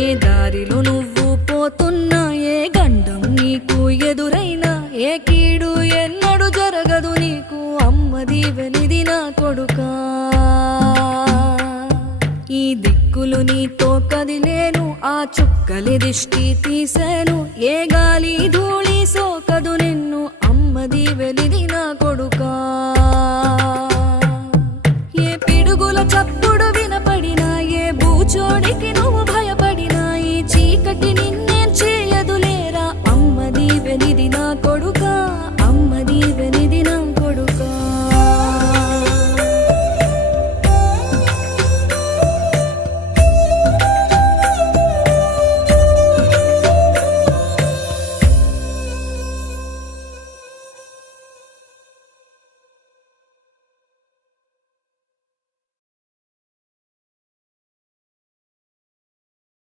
ఏ దారిలో నువ్వు పోతున్నా, ఏ గండం నీకు ఎదురైనా, ఏ కీడు ఎన్నడు జరగదు నీకు, అమ్మ దీవెనిది నా కొడుకా. ఈ దిక్కులు నీతో కదిలేను, ఆ చుక్కలి దిష్టి తీసేను, ఏ గాలి ధూళి సోకదు నిన్ను, అమ్మ దీవెనిది నా కొడుకా. ఏ పిడుగుల చప్పుడు వినపడినా, ఏ బూచోడి